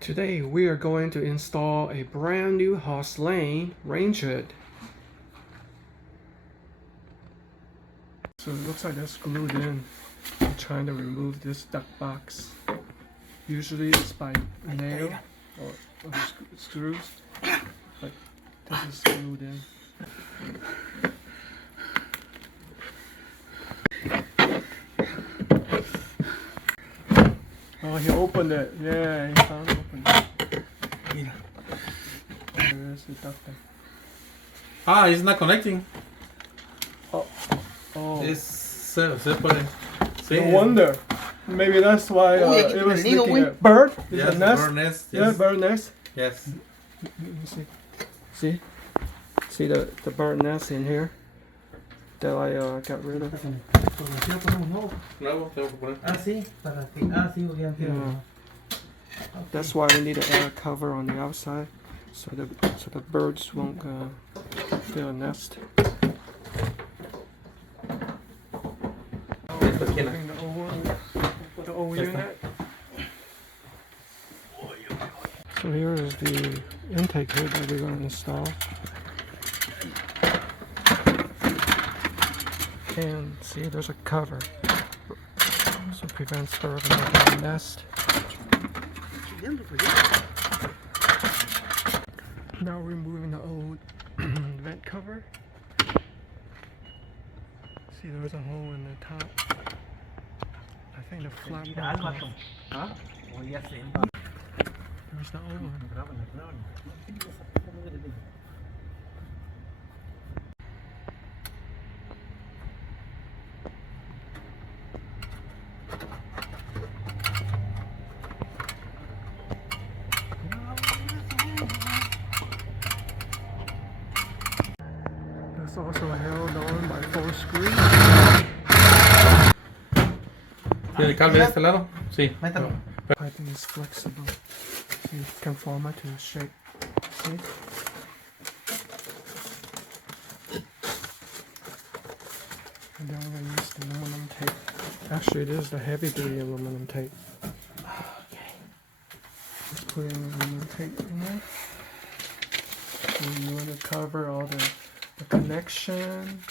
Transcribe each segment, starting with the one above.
Today we are going to install a brand new hose lane range hood. So it looks like that's glued in. I'm trying to remove this duct box. Usually it's by nail or screws, but this is glued in. Oh, he opened it. Yeah, he found opened it. There's the ducting. Ah, it's not connecting. Oh. It's separate. No wonder. Maybe that's why it was leaking. A bird? Is yes, a nest? Bird nest. Yes. Yeah, bird nest. Yes. Let me see. See the bird nest in here that I got rid of. Nuevo, tengo que poner. Ah, sí, para que. Ah, sí, bien, Yeah. That's why we need to add a cover on the outside, so the birds won't build a nest. The old unit. So here is the intake hood that we're going to install. And see, there's a cover, so it prevents birds from making a nest. Now removing the old vent cover. See, there's a hole in the top. I think the flap. There's the old one. It's also held on by 4 screws. ¿Tiene el cable de este lado? Sí. Métalo. Piping is flexible. So you can form it to shape. See? And then we're going to use the aluminum tape. Actually, it is the heavy duty aluminum tape. Okay. Just put in aluminum tape in there. And you want to cover all the connections.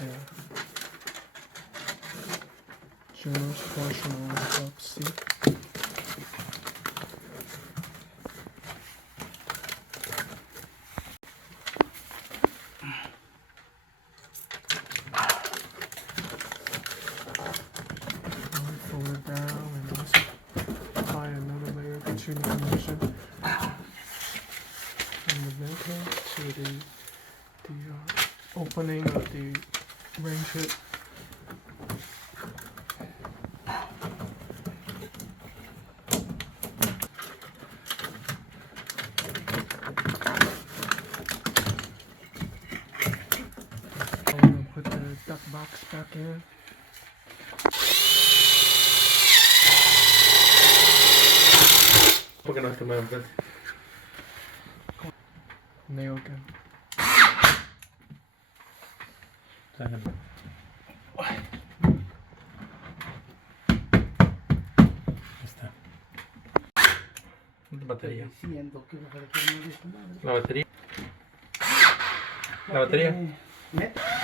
Yeah. Journal's portion on the top, see? Fold it down and also apply another layer of the tuning connection from the vent to the opening of the range hood. I'm going to put the duct box back in. Porque no es que me enfrente. Nail gun. Está. Batería. Diciendo que la batería no dice nada. La batería. La batería. Meta.